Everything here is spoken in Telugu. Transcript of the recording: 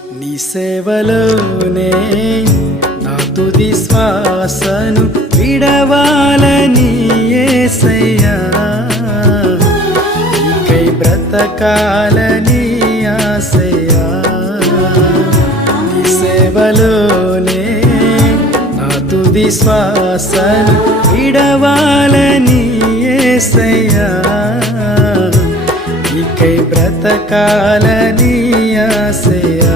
నీ సేవలోనే నా తుది శ్వాసను విడవాలని యేసయ్యా, నీకై బ్రతకాలని ఆశయ్యా. నీ సేవలోనే నా తుది శ్వాసను విడవాలని యేసయ్యా, నీకై బ్రతకాలని ఆశయ్యా.